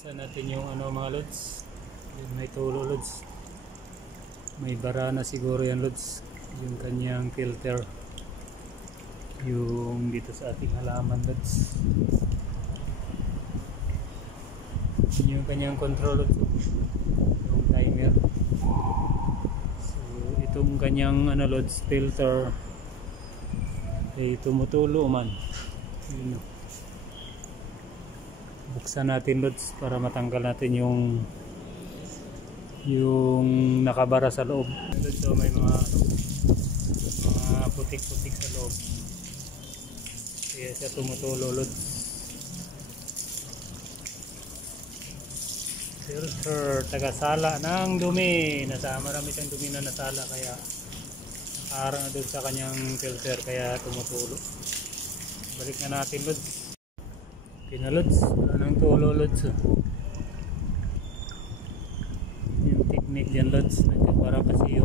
Buksan natin yung ano mga lods. Yun, may tulo lods. May bara na siguro yan lods. Yung kanyang filter. Yung dito sa ating halaman lods. Yung kanyang control lods. Yung timer. So itong kanyang ano lods filter ay tumutulo man. Yun. Buksan natin lods para matanggal natin yung nakabara sa loob. So may mga putik-putik sa loob. Kaya siya tumutulo lods. Filter tagasala ng dumi. Marami siyang dumi na nasala kaya harang na doon sa kanyang filter kaya tumutulo. Balik na natin lods. Okay na lods, wala nang tulo lods. Yung technique dyan lods, parang kasi